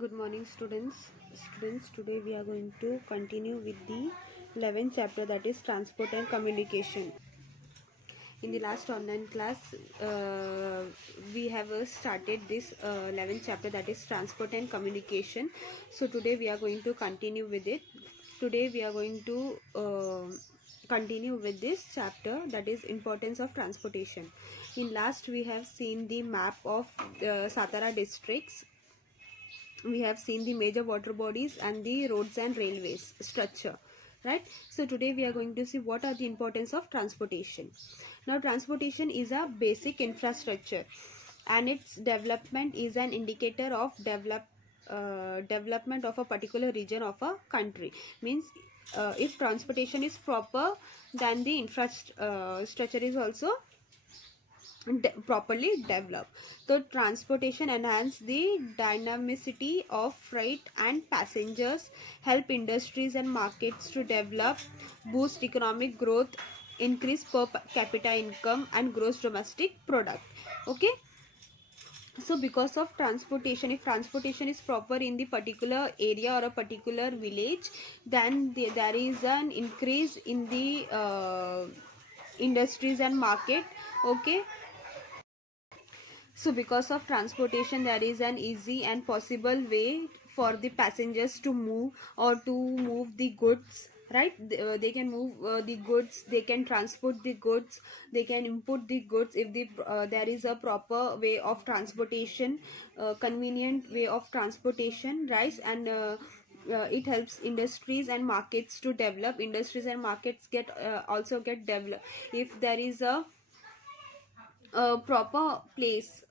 Good morning, students. Today we are going to continue with the 11th chapter, that is transport and communication. In the last online class, we have started this 11th chapter, that is transport and communication. So today we are going to continue with it. Today we are going to continue with this chapter, that is importance of transportation. In last we have seen the map of Satara districts. We have seen the major water bodies and the roads and railways structure, right? So today we are going to see what are the importance of transportation. Now transportation is a basic infrastructure and its development is an indicator of development of a particular region of a country. Means if transportation is proper, then the infrastructure is also properly developed. So transportation enhance the dynamicity of freight and passengers, help industries and markets to develop, boost economic growth, increase per capita income and gross domestic product. Okay, so because of transportation, if transportation is proper in the particular area or a particular village, then there is an increase in the industries and market. Okay, so because of transportation, there is an easy and possible way for the passengers to move or to move the goods, right? They can move the goods, they can transport the goods, they can import the goods if there is a proper way of transportation, convenient way of transportation, right? And it helps industries and markets to develop. Industries and markets also get developed if there is a proper place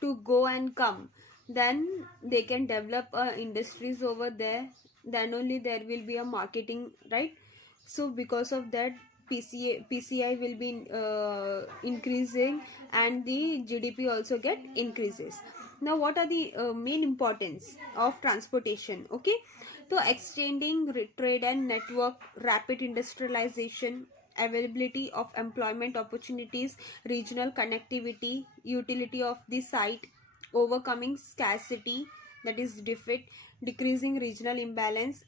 to go and come, then they can develop industries over there, then only there will be a marketing, right? So because of that, PCI will be increasing and the GDP also get increases. Now what are the main importance of transportation? Okay, so extending trade and network, rapid industrialization, availability of employment opportunities, regional connectivity, utility of the site, overcoming scarcity, that is defect, decreasing regional imbalance,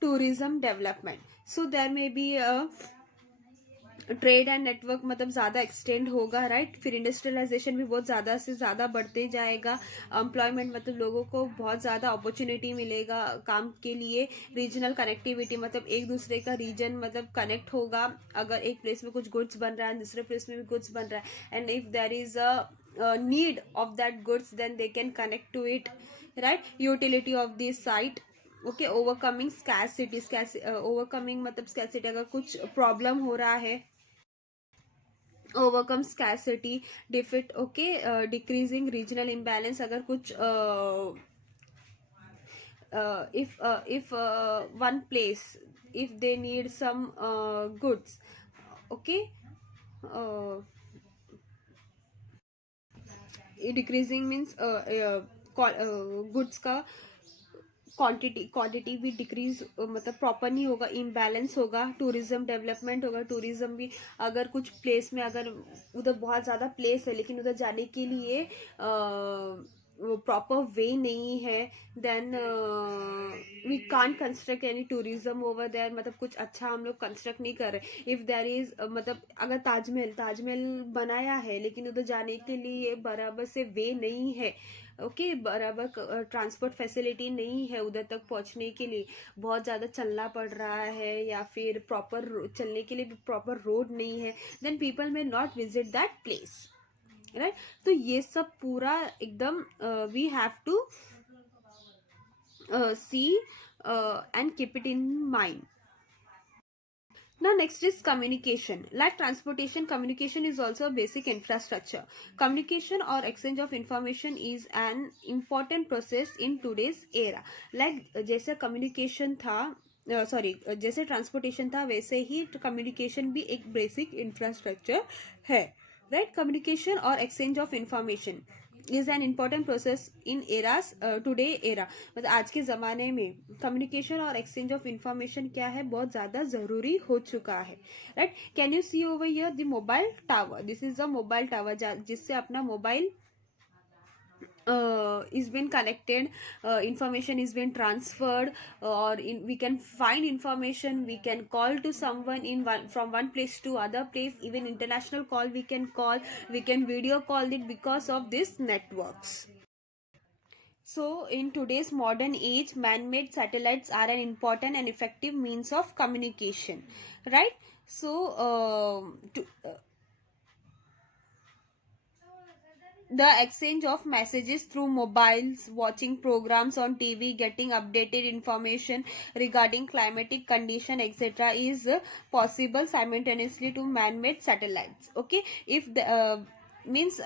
tourism development. So there may be a trade and network मतलब ज़्यादा extend होगा, right? फिर industrialisation भी बहुत ज़्यादा से ज़्यादा बढ़ते जाएगा. एम्प्लॉयमेंट मतलब लोगों को बहुत ज़्यादा अपॉर्चुनिटी मिलेगा काम के लिए. रीजनल कनेक्टिविटी मतलब एक दूसरे का रीजन मतलब कनेक्ट होगा. अगर एक प्लेस में कुछ गुड्स बन रहा है दूसरे प्लेस में भी गुड्स बन रहा है, and if there is a need of that goods, then they can connect to it, right? Utility of this site. Okay, overcoming scarcity. Overcoming मतलब स्कैरसिटी, अगर कुछ प्रॉब्लम हो रहा है, overcome scarcity, defeat. Okay, decreasing regional imbalance. अगर कुछ if one place, if they need some goods, okay, decreasing means goods का quantity भी डिक्रीज मतलब प्रॉपर नहीं होगा, इम्बैलेंस होगा. टूरिज्म डेवलपमेंट होगा. टूरिज्म भी, अगर कुछ प्लेस में अगर उधर बहुत ज़्यादा प्लेस है लेकिन उधर जाने के लिए प्रॉपर वे नहीं है, then we can't construct any tourism over there. मतलब कुछ अच्छा हम लोग कंस्ट्रक्ट नहीं कर रहे. इफ देयर इज मतलब अगर ताजमहल बनाया है लेकिन उधर जाने के लिए बराबर से वे नहीं है, ओके, बराबर ट्रांसपोर्ट फैसिलिटी नहीं है उधर तक पहुंचने के लिए, बहुत ज़्यादा चलना पड़ रहा है या फिर प्रॉपर चलने के लिए भी प्रॉपर रोड नहीं है, then people may not visit that place, right? तो ये सब पूरा एकदम we have to see and keep it in mind. Now next is communication. Like transportation, communication is also a basic infrastructure. Communication or exchange of information is an important process in today's era. Like जैसे communication था, जैसे transportation था वैसे ही communication भी एक basic infrastructure है, right? Communication और exchange of information is an important process in eras today era. मतलब आज के ज़माने में कम्युनिकेशन और एक्सचेंज ऑफ इंफॉर्मेशन क्या है, बहुत ज़्यादा ज़रूरी हो चुका है, right? Can you see over here the mobile tower. This is a mobile tower जिससे अपना mobile is been collected, information is been transferred, we can find information, we can call to someone from one place to other place, even international call we can call, we can video call it because of these networks. So in today's modern age, man-made satellites are an important and effective means of communication, right? So the exchange of messages through mobiles, watching programs on TV, getting updated information regarding climatic condition, etc. is possible simultaneously to man-made satellites. Okay, if the means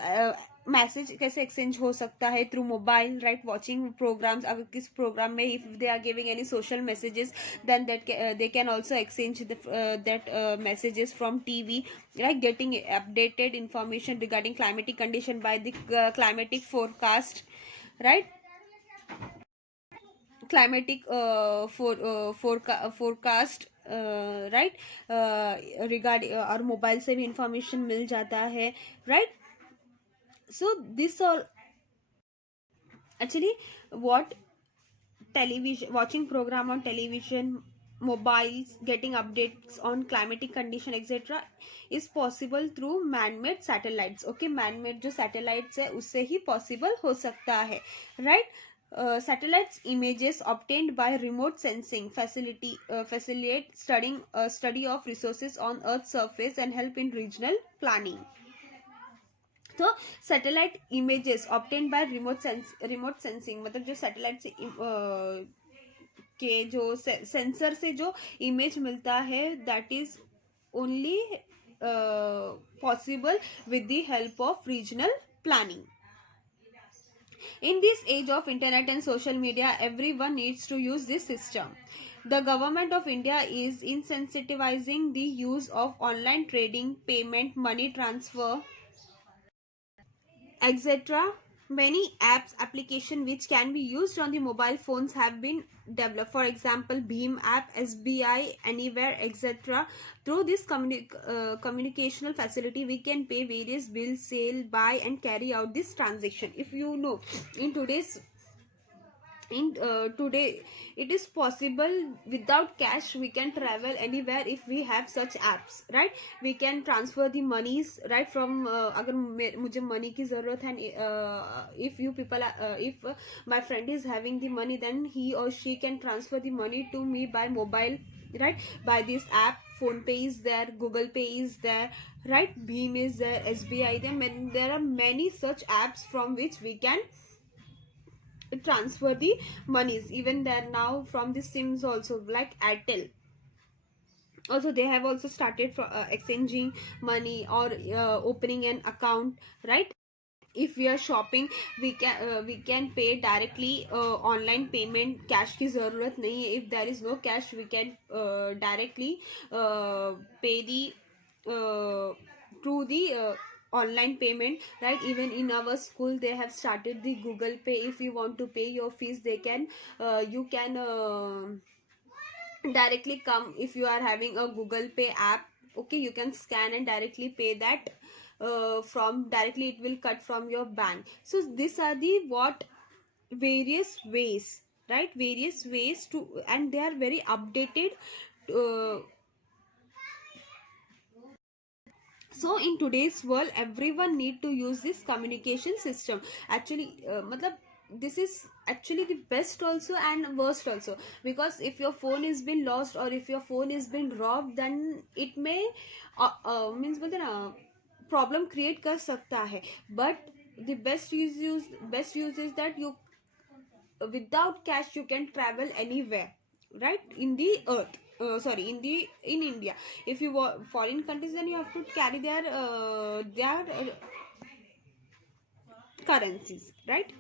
message कैसे exchange हो सकता है through mobile, right, watching programmes, अगर किस programme में if they are giving any social messages then that they can also exchange that messages from TV, right, getting updated information regarding climatic condition by the climatic forecast, right, climatic forecast, right, regarding और mobile से भी information मिल जाता है, right. So this all actually what television, watching program on television, mobiles, getting updates on climatic condition etc is possible through man-made satellites. Okay, man-made जो satellites है उससे ही possible हो सकता है, right. Satellites images obtained by remote sensing facilitate study of resources on Earth's surface and help in regional planning. तो satellite images obtain bye remote sensing, मतलब जो satellite से के जो सेंसर से जो इमेज मिलता है that is only possible with the help of regional planning. In this age of internet and social media, everyone needs to use this system. The government of India is incentivizing the use of online trading, payment, money transfer, etc. Many apps application which can be used on the mobile phones have been developed. For example, Bheem app, SBI Anywhere, etc. Through this communicational facility we can pay various bills, sell, buy and carry out this transaction. If you know, in today's today it is possible without cash we can travel anywhere if we have such apps, right. We can transfer the monies, right, from अगर मुझे money की ज़रूरत है, if you people if my friend is having the money then he or she can transfer the money to me by mobile, right, by this app. PhonePe is there, Google Pay is there, right, Bheem is there, SBI, there are many such apps from which we can transfer the monies. Even there now from the sims also, like Airtel also, they have also started for exchanging money or opening an account, right. If we are shopping we can pay directly online payment, cash की ज़रूरत नहीं है. If there is no cash we can directly pay the through the online payment, right. Even in our school they have started the Google Pay. If you want to pay your fees they can you can directly come. If you are having a Google Pay app, okay, you can scan and directly pay that from directly, it will cut from your bank. So these are the what various ways, right, various ways to, and they are very updated. So in today's world everyone need to use this communication system. Actually matlab this is actually the best also and worst also, because if your phone is been lost or if your phone is been robbed then it may means बोलते ना problem create कर सकता है. But the best use is that you without cash you can travel anywhere, right, in the earth. Sorry, in India. If you were foreign countries then you have to carry their currencies, right.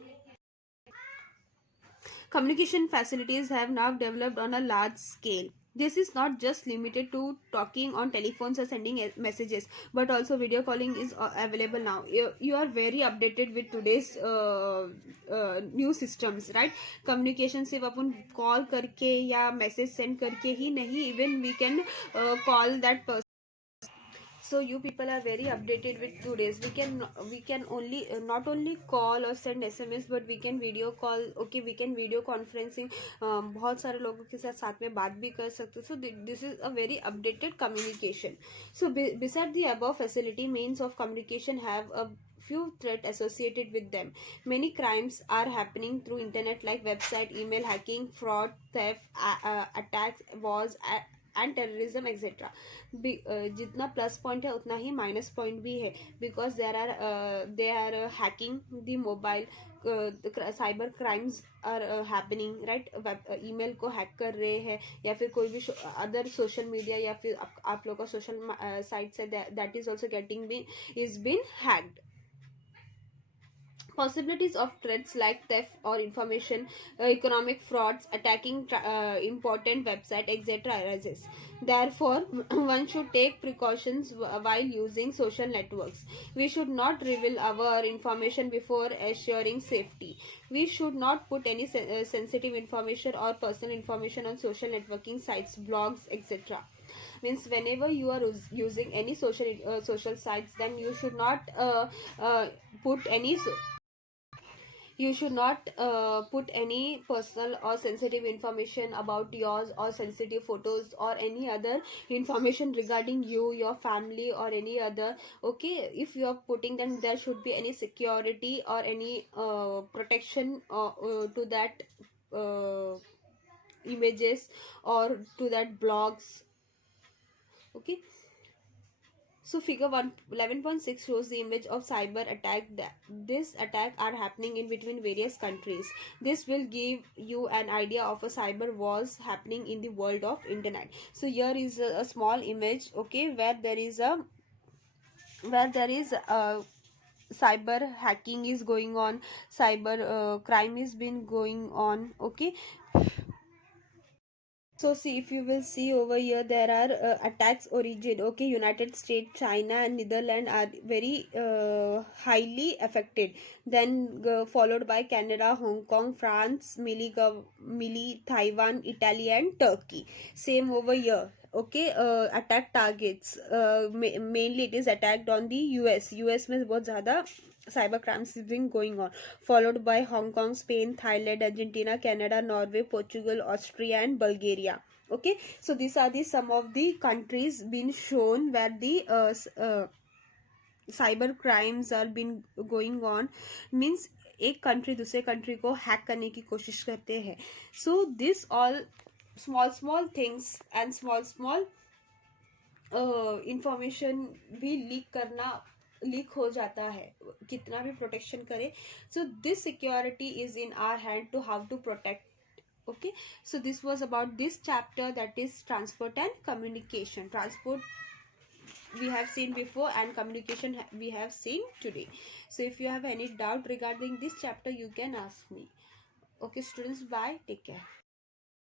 Communication facilities have now developed on a large scale. This is not just limited to talking on telephones or sending messages, but also video calling is available now. You are very updated with today's new systems, right. Communication सिर्फ अपन call करके या message send करके ही नहीं, even we can call that person. So you people are very updated with today's. We can only not only call or send SMS, but we can video call. Okay, we can video conferencing. बहुत सारे लोगों के साथ में बात भी कर सकते. So this is a very updated communication. So beside the above facility, means of communication have a few threats associated with them. Many crimes are happening through internet, like website, email hacking, fraud, theft, attacks, wars, and terrorism, etc. जितना plus point है उतना ही minus point भी है, because they are hacking the mobile. Cyber crimes are happening, right. Email को hack कर रहे हैं, या फिर कोई भी अदर सोशल मीडिया, या फिर आप लोग का सोशल साइट्स है, that is also getting is been hacked. Possibilities of threats like theft or information, economic frauds, attacking important website, etc. arises. Therefore, one should take precautions while using social networks. We should not reveal our information before assuring safety. We should not put any sensitive information or personal information on social networking sites, blogs, etc. Means whenever you are using any social sites, then you should not put any you should not put any personal or sensitive information about yours, or sensitive photos, or any other information regarding you, your family, or any other. Okay, if you are putting them, there should be any security or any protection to that images, or to that blogs. Okay. So figure 11.6 shows the image of cyber attack. This attack are happening in between various countries. This will give you an idea of a cyber wars happening in the world of internet. So here is a small image, okay, where there is a cyber hacking is going on, cyber crime is been going on. Okay. So see, if you will see over here, there are attacks origin. Okay, United States, China, and Netherlands are very highly affected. Then followed by Canada, Hong Kong, France, Mali, Taiwan, Italy, and Turkey. Same over here. Okay, attack targets. Mainly it is attacked on the US. US में बहुत ज़्यादा cyber crimes is been going on, followed by Hong Kong, Spain, Thailand, Argentina, Canada, Norway, Portugal, Austria, and Bulgaria. Okay, so these are the some of the countries been shown where the cyber crimes are been going on. Means एक country दूसरे country को hack करने की कोशिश करते हैं. So this all small things and small information भी leak हो जाता है, कितना भी प्रोटेक्शन करे. So this security is in our hand to how to protect. Okay, so this was about this chapter, that is transport and communication. Transport we have seen before, and communication we have seen today. So if you have any doubt regarding this chapter, you can ask me. Okay students, bye, take care.